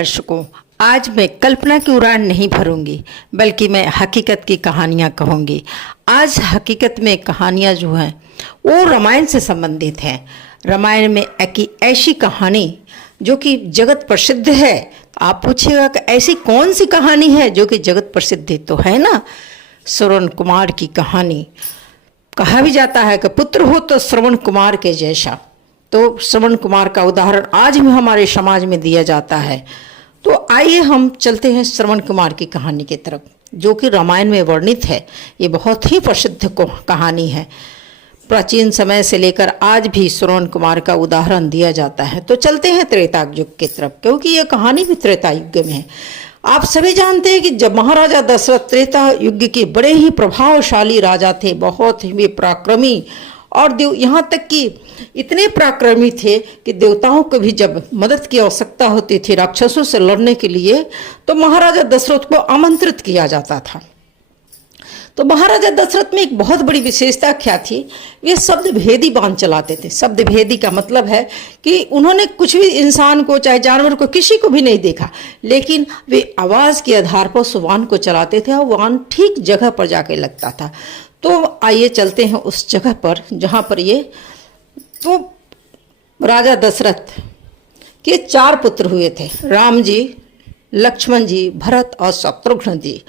दर्शकों, आज मैं कल्पना की उड़ान नहीं भरूंगी, बल्कि मैं हकीकत की कहानियां कहूंगी। आज हकीकत में कहानियां जो हैं वो रामायण से संबंधित हैं। रामायण में एक ऐसी कहानी जो कि जगत प्रसिद्ध है। आप पूछिएगा कि ऐसी कौन सी कहानी है जो कि जगत प्रसिद्ध है? तो है ना, श्रवण कुमार की कहानी। कहा भी जाता है कि पुत्र हो तो श्रवण कुमार के जैसा। तो श्रवण कुमार का उदाहरण आज भी हमारे समाज में दिया जाता है। तो आइए हम चलते हैं श्रवण कुमार की कहानी की तरफ, जो कि रामायण में वर्णित है। ये बहुत ही प्रसिद्ध कहानी है। प्राचीन समय से लेकर आज भी श्रवण कुमार का उदाहरण दिया जाता है। तो चलते हैं त्रेता युग की तरफ, क्योंकि यह कहानी भी त्रेता युग में है। आप सभी जानते हैं कि जब महाराजा दशरथ त्रेता युग के बड़े ही प्रभावशाली राजा थे, बहुत ही पराक्रमी, और यहाँ तक कि इतने पराक्रमी थे कि देवताओं को भी जब मदद की आवश्यकता होती थी राक्षसों से लड़ने के लिए, तो महाराजा दशरथ को आमंत्रित किया जाता था। तो महाराजा दशरथ में एक बहुत बड़ी विशेषता क्या थी? वे शब्द भेदी बाण चलाते थे। शब्द भेदी का मतलब है कि उन्होंने कुछ भी इंसान को, चाहे जानवर को, किसी को भी नहीं देखा, लेकिन वे आवाज़ के आधार पर उस बाण को चलाते थे और बाण ठीक जगह पर जाके लगता था। तो आइए चलते हैं उस जगह पर जहाँ पर ये तो राजा दशरथ के 4 पुत्र हुए थे, राम जी, लक्ष्मण जी, भरत और शत्रुघ्न जी।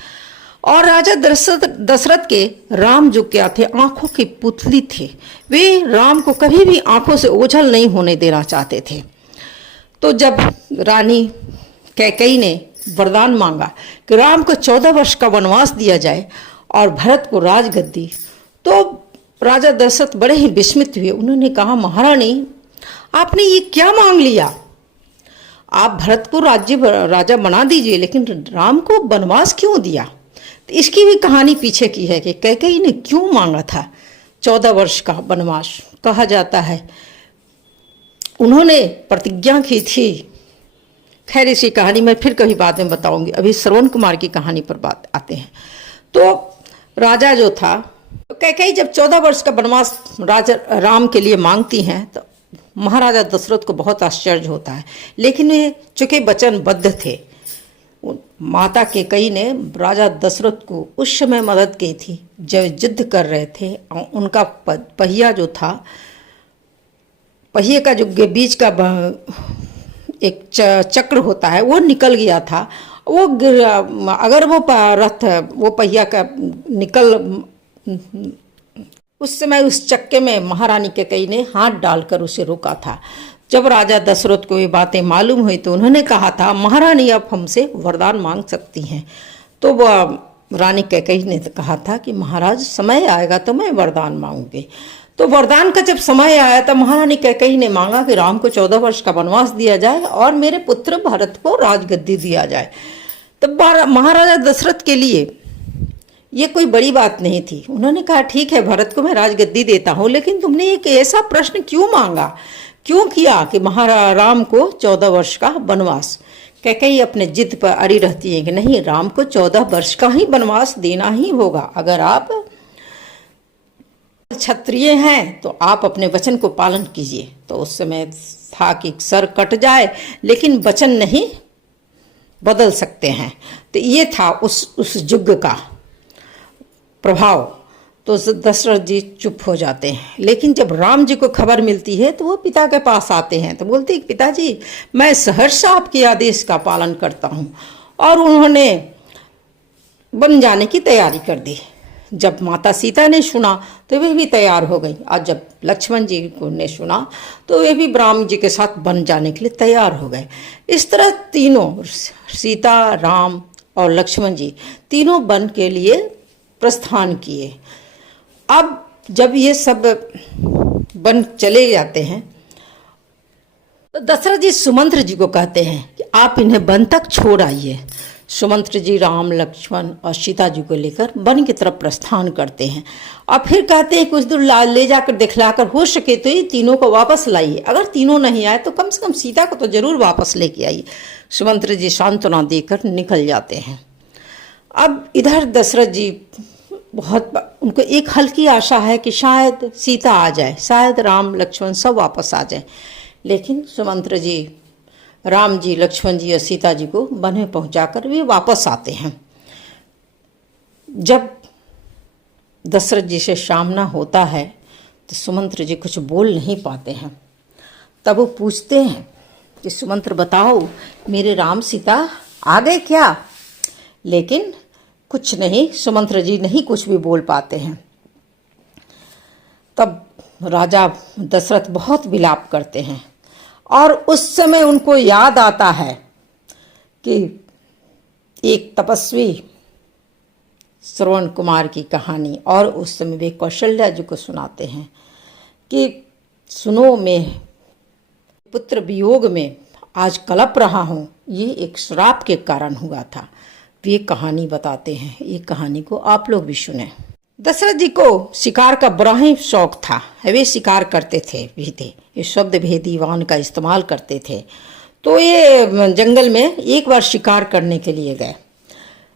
और राजा दशरथ के राम जो क्या थे, आंखों की पुतली थे। वे राम को कभी भी आंखों से ओझल नहीं होने देना चाहते थे। तो जब रानी कैकेयी ने वरदान मांगा कि राम को 14 वर्ष का वनवास दिया जाए और भरत को राजगद्दी, तो राजा दशरथ बड़े ही विस्मित हुए। उन्होंने कहा, महारानी आपने ये क्या मांग लिया? आप भरत को राजा बना दीजिए, लेकिन राम को वनवास क्यों दिया? तो इसकी भी कहानी पीछे की है कि कैकेयी ने क्यों मांगा था 14 वर्ष का वनवास। कहा जाता है उन्होंने प्रतिज्ञा की थी। खैर, इसी कहानी मैं फिर कभी बाद में बताऊंगी। अभी श्रवण कुमार की कहानी पर बात आते हैं। तो राजा जो था, कैकेयी जब 14 वर्ष का वनवास राजा राम के लिए मांगती हैं, तो महाराजा दशरथ को बहुत आश्चर्य होता है। लेकिन वे चूंकि वचनबद्ध थे, माता कैकेयी ने राजा दशरथ को उस समय मदद की थी जब युद्ध कर रहे थे। उनका पहिया जो था, पहिए का जो बीच का एक चक्र होता है, वो निकल गया था। वो अगर वो रथ, वो पहिया का निकल, उस समय उस चक्के में महारानी कैकेयी ने हाथ डालकर उसे रोका था। जब राजा दशरथ को ये बातें मालूम हुई तो उन्होंने कहा था, महारानी आप हमसे वरदान मांग सकती हैं। तो वह रानी कैकेयी ने कहा था कि महाराज समय आएगा तो मैं वरदान मांगूंगी। तो वरदान का जब समय आया तो महारानी कैकेयी ने मांगा कि राम को 14 वर्ष का वनवास दिया जाए और मेरे पुत्र भरत को राजगद्दी दिया जाए। तब महाराजा दशरथ के लिए ये कोई बड़ी बात नहीं थी। उन्होंने कहा, ठीक है, भरत को मैं राजगद्दी देता हूँ, लेकिन तुमने एक ऐसा प्रश्न क्यों मांगा, क्यों किया कि महाराज राम को 14 वर्ष का वनवास? कैकेयी अपने जिद पर अड़ी रहती है कि नहीं, राम को 14 वर्ष का ही वनवास देना ही होगा। अगर आप क्षत्रिय हैं तो आप अपने वचन को पालन कीजिए। तो उस समय था कि सर कट जाए, लेकिन वचन नहीं बदल सकते हैं। तो ये था उस युग का प्रभाव। तो दशरथ जी चुप हो जाते हैं। लेकिन जब राम जी को खबर मिलती है तो वो पिता के पास आते हैं। तो बोलते हैं, पिताजी मैं सहर्ष आपके आदेश का पालन करता हूँ। और उन्होंने बन जाने की तैयारी कर दी। जब माता सीता ने सुना तो वे भी तैयार हो गई, और जब लक्ष्मण जी को ने सुना तो वे भी राम जी के साथ बन जाने के लिए तैयार हो गए। इस तरह तीनों, सीता, राम और लक्ष्मण जी, तीनों वन के लिए प्रस्थान किए। अब जब ये सब वन चले जाते हैं तो दशरथ जी सुमंत्र जी को कहते हैं कि आप इन्हें वन तक छोड़ आइए। सुमंत्र जी राम, लक्ष्मण और सीता जी को लेकर वन की तरफ प्रस्थान करते हैं और फिर कहते हैं कुछ दूर ले जाकर दिखलाकर, हो सके तो ये तीनों को वापस लाइए। अगर तीनों नहीं आए तो कम से कम सीता को तो जरूर वापस लेके आइए। सुमंत्र जी सांत्वना देकर निकल जाते हैं। अब इधर दशरथ जी बहुत, उनको एक हल्की आशा है कि शायद सीता आ जाए, शायद राम लक्ष्मण सब वापस आ जाए। लेकिन सुमंत्र जी राम जी, लक्ष्मण जी और सीता जी को वन में पहुंचाकर वे वापस आते हैं। जब दशरथ जी से सामना होता है तो सुमंत्र जी कुछ बोल नहीं पाते हैं। तब वो पूछते हैं कि सुमंत्र बताओ, मेरे राम सीता आ गए क्या? लेकिन कुछ नहीं, सुमंत्र जी नहीं कुछ भी बोल पाते हैं। तब राजा दशरथ बहुत विलाप करते हैं और उस समय उनको याद आता है कि एक तपस्वी श्रवण कुमार की कहानी, और उस समय वे कौशल्या जी को सुनाते हैं कि सुनो, मैं पुत्र वियोग में आज कलप रहा हूँ, ये एक श्राप के कारण हुआ था। वे कहानी बताते हैं, ये कहानी को आप लोग भी सुने। दशरथ जी को शिकार का बड़ा ही शौक था। वे शिकार करते थे भी थे, ये शब्द भेदी वाहन का इस्तेमाल करते थे। तो ये जंगल में एक बार शिकार करने के लिए गए।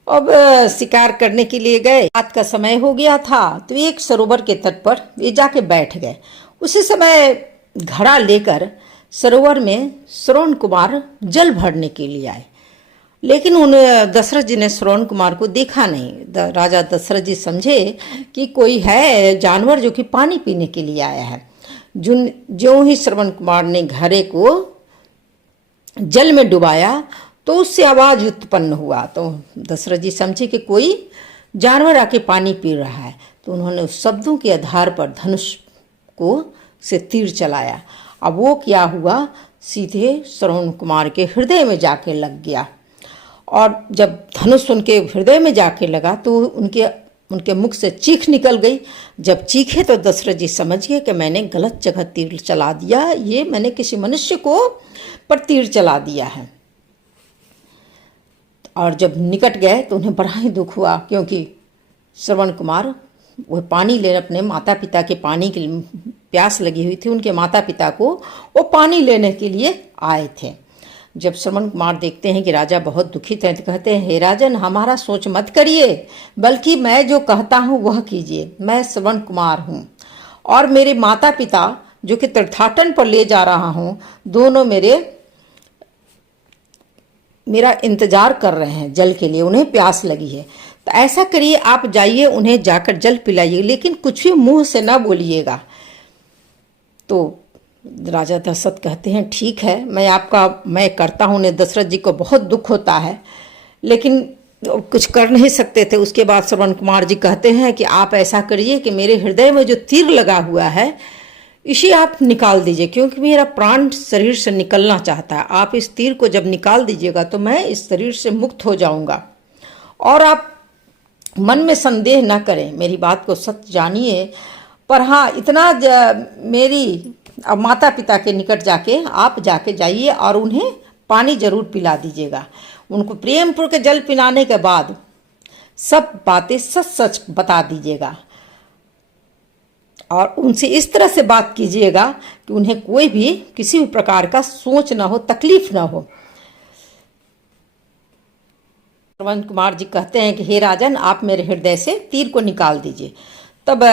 अब शिकार करने के लिए गए, रात का समय हो गया था, तो एक सरोवर के तट पर वे जाके बैठ गए। उसी समय घड़ा लेकर सरोवर में श्रवण कुमार जल भरने के लिए आए, लेकिन उन दशरथ जी ने श्रवण कुमार को देखा नहीं। राजा दशरथ जी समझे कि कोई है जानवर जो कि पानी पीने के लिए आया है। जो ही श्रवण कुमार ने घड़े को जल में डुबाया तो उससे आवाज उत्पन्न हुआ। तो दशरथ जी समझे कि कोई जानवर आके पानी पी रहा है। तो उन्होंने उस शब्दों के आधार पर धनुष को से तीर चलाया। अब वो क्या हुआ, सीधे श्रवण कुमार के हृदय में जाके लग गया। और जब धनुष उनके हृदय में जाके लगा तो उनके मुख से चीख निकल गई। जब चीखे तो दशरथ जी समझ गए कि मैंने गलत जगह तीर चला दिया, ये मैंने किसी मनुष्य को पर तीर चला दिया है। और जब निकट गए तो उन्हें बड़ा ही दुख हुआ, क्योंकि श्रवण कुमार वो पानी लेने, अपने माता पिता के पानी की प्यास लगी हुई थी, उनके माता पिता को वो पानी लेने के लिए आए थे। जब श्रवण कुमार देखते हैं कि राजा बहुत दुखित हैं तो कहते हैं, हे राजन, हमारा सोच मत करिए, बल्कि मैं जो कहता हूँ वह कीजिए। मैं श्रवण कुमार हूँ और मेरे माता पिता जो कि तीर्थाटन पर ले जा रहा हूँ, दोनों मेरा इंतजार कर रहे हैं जल के लिए, उन्हें प्यास लगी है। तो ऐसा करिए, आप जाइए, उन्हें जाकर जल पिलाइए, लेकिन कुछ भी मुंह से ना बोलिएगा। तो राजा दशरथ कहते हैं, ठीक है, मैं करता हूँ। उन्हें दशरथ जी को बहुत दुख होता है, लेकिन कुछ कर नहीं सकते थे। उसके बाद श्रवण कुमार जी कहते हैं कि आप ऐसा करिए कि मेरे हृदय में जो तीर लगा हुआ है इसे आप निकाल दीजिए, क्योंकि मेरा प्राण शरीर से निकलना चाहता है। आप इस तीर को जब निकाल दीजिएगा तो मैं इस शरीर से मुक्त हो जाऊंगा। और आप मन में संदेह न करें, मेरी बात को सत्य जानिए। पर हाँ, इतना मेरी अब माता पिता के निकट जाके जाइए और उन्हें पानी जरूर पिला दीजिएगा। उनको प्रेम पूर्वक जल पिलाने के बाद सब बातें सच सच बता दीजिएगा और उनसे इस तरह से बात कीजिएगा कि उन्हें कोई भी किसी भी प्रकार का सोच ना हो, तकलीफ ना हो। श्रवण कुमार जी कहते हैं कि हे राजन, आप मेरे हृदय से तीर को निकाल दीजिए। तब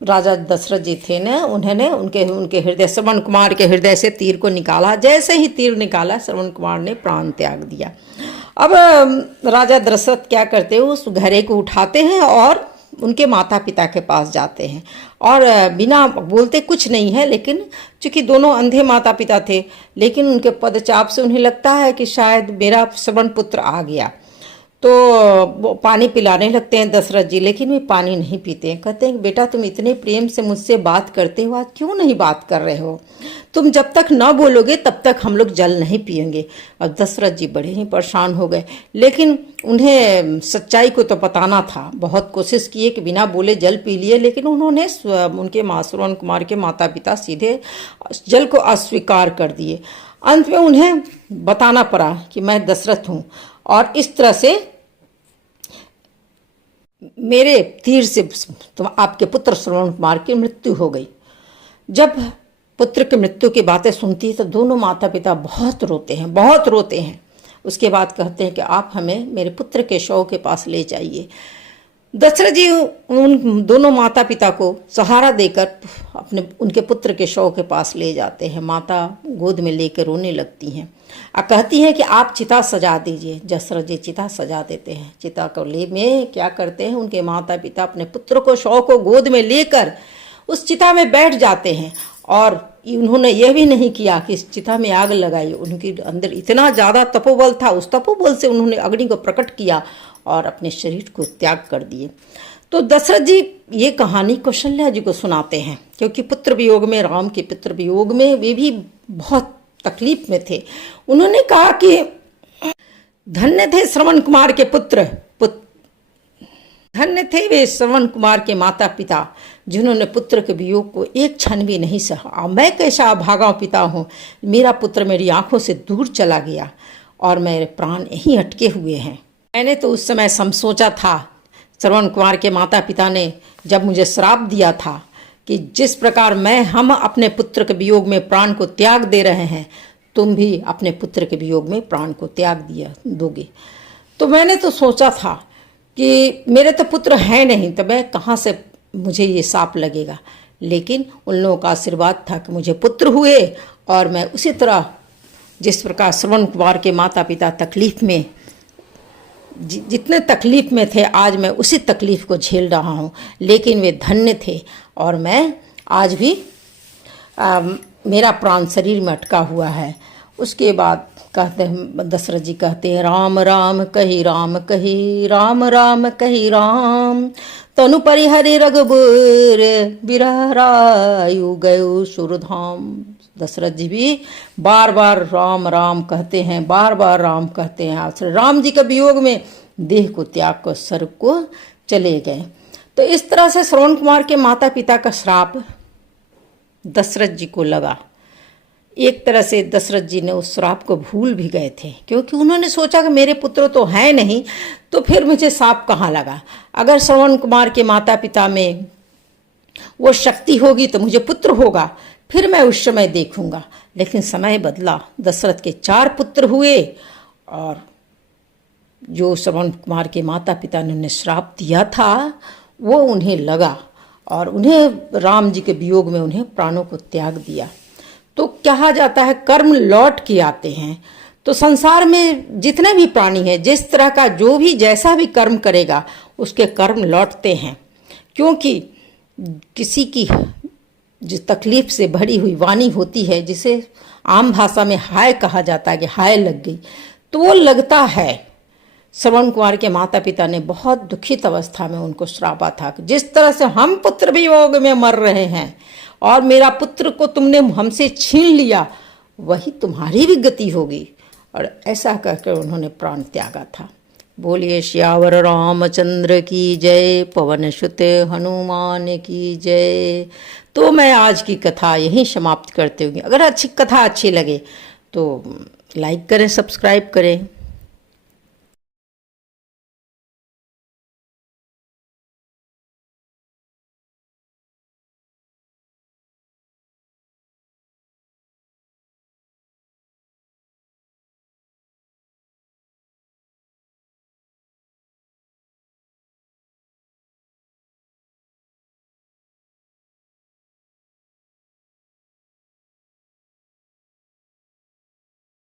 राजा दशरथ जी थे ने उन्होंने उनके हृदय, श्रवण कुमार के हृदय से तीर को निकाला। जैसे ही तीर निकाला, श्रवण कुमार ने प्राण त्याग दिया। अब राजा दशरथ क्या करते हैं, उस घड़े को उठाते हैं और उनके माता पिता के पास जाते हैं और बिना बोलते कुछ नहीं है, लेकिन चूंकि दोनों अंधे माता पिता थे, लेकिन उनके पदचाप से उन्हें लगता है कि शायद मेरा श्रवण पुत्र आ गया। तो वो पानी पिलाने लगते हैं दशरथ जी, लेकिन वे पानी नहीं पीते हैं। कहते हैं, बेटा तुम इतने प्रेम से मुझसे बात करते हो, आज क्यों नहीं बात कर रहे हो? तुम जब तक न बोलोगे तब तक हम लोग जल नहीं पिएंगे। और दशरथ जी बड़े ही परेशान हो गए, लेकिन उन्हें सच्चाई को तो बताना था। बहुत कोशिश किए कि बिना बोले जल पी लिए, लेकिन उन्होंने उनके श्रवण कुमार के माता पिता सीधे जल को अस्वीकार कर दिए। अंत में उन्हें बताना पड़ा कि मैं दशरथ हूँ और इस तरह से मेरे तीर से तो आपके पुत्र श्रवण कुमार की मृत्यु हो गई। जब पुत्र की मृत्यु की बातें सुनती है तो दोनों माता पिता बहुत रोते हैं। उसके बाद कहते हैं कि आप हमें मेरे पुत्र के शव के पास ले जाइए। दशरथ जी उन दोनों माता पिता को सहारा देकर उनके पुत्र के शव के पास ले जाते हैं। माता गोद में लेकर रोने लगती हैं और कहती हैं कि आप चिता सजा दीजिए। दशरथ जी चिता सजा देते हैं। चिता को ले में क्या करते हैं, उनके माता पिता अपने पुत्र को शव को गोद में लेकर उस चिता में बैठ जाते हैं और उन्होंने यह भी नहीं किया कि इस चिता में आग लगाई। उनके अंदर इतना ज़्यादा तपोबल था, उस तपोबल से उन्होंने अग्नि को प्रकट किया और अपने शरीर को त्याग कर दिए। तो दशरथ जी ये कहानी कौशल्या जी को सुनाते हैं, क्योंकि पुत्र वियोग में, राम के पुत्र वियोग में वे भी बहुत तकलीफ में थे। उन्होंने कहा कि धन्य थे श्रवण कुमार के पुत्र, धन्य थे वे श्रवण कुमार के माता पिता, जिन्होंने पुत्र के वियोग को एक क्षण भी नहीं सहा। मैं कैसा अभागा पिता हूँ, मेरा पुत्र मेरी आंखों से दूर चला गया और मेरे प्राण यहीं अटके हुए हैं। मैंने तो उस समय सोचा था, श्रवण कुमार के माता पिता ने जब मुझे श्राप दिया था कि जिस प्रकार हम अपने पुत्र के वियोग में प्राण को त्याग दे रहे हैं, तुम भी अपने पुत्र के वियोग में प्राण को त्याग दोगे। तो मैंने तो सोचा था कि मेरे तो पुत्र हैं नहीं, तो मैं कहाँ से मुझे ये शाप लगेगा। लेकिन उन लोगों का आशीर्वाद था कि मुझे पुत्र हुए और मैं उसी तरह जिस प्रकार श्रवण कुमार के माता पिता तकलीफ में जितने तकलीफ में थे, आज मैं उसी तकलीफ को झेल रहा हूँ। लेकिन वे धन्य थे और मैं आज भी मेरा प्राण शरीर में अटका हुआ है। उसके बाद कहते हैं, दशरथ जी कहते हैं, राम राम कही राम कही, राम राम कही राम, तनु परिहरि रघुबर बिरह रायु गयो सुरधाम। दशरथ जी भी बार बार राम राम कहते हैं, बार बार राम कहते हैं। श्री राम जी के वियोग में देह को त्याग कर स्वर्ग को चले गए। तो इस तरह से श्रवण कुमार के माता पिता का श्राप दशरथ जी को लगा। एक तरह से दशरथ जी ने उस श्राप को भूल भी गए थे, क्योंकि उन्होंने सोचा कि मेरे पुत्र तो हैं नहीं, तो फिर मुझे श्राप कहाँ लगा। अगर श्रवण कुमार के माता पिता में वो शक्ति होगी तो मुझे पुत्र होगा, फिर मैं उस समय देखूंगा। लेकिन समय बदला, दशरथ के 4 पुत्र हुए और जो श्रवण कुमार के माता पिता ने उन्हें श्राप दिया था वो उन्हें लगा और उन्हें राम जी के वियोग में उन्हें प्राणों को त्याग दिया। तो कहा जाता है कर्म लौट के आते हैं। तो संसार में जितने भी प्राणी हैं, जिस तरह का जो भी जैसा भी कर्म करेगा उसके कर्म लौटते हैं। क्योंकि किसी की जो तकलीफ से भरी हुई वाणी होती है, जिसे आम भाषा में हाय कहा जाता है कि हाय लग गई, तो वो लगता है। श्रवण कुमार के माता पिता ने बहुत दुखित अवस्था में उनको श्रापा था कि जिस तरह से हम पुत्र वियोग में मर रहे हैं और मेरा पुत्र को तुमने हमसे छीन लिया, वही तुम्हारी भी गति होगी। और ऐसा कहकर उन्होंने प्राण त्यागा था। बोलिए श्यावर रामचंद्र की जय, पवन सुत हनुमान की जय। तो मैं आज की कथा यहीं समाप्त करते होंगे। अगर कथा अच्छी लगे तो लाइक करें, सब्सक्राइब करें।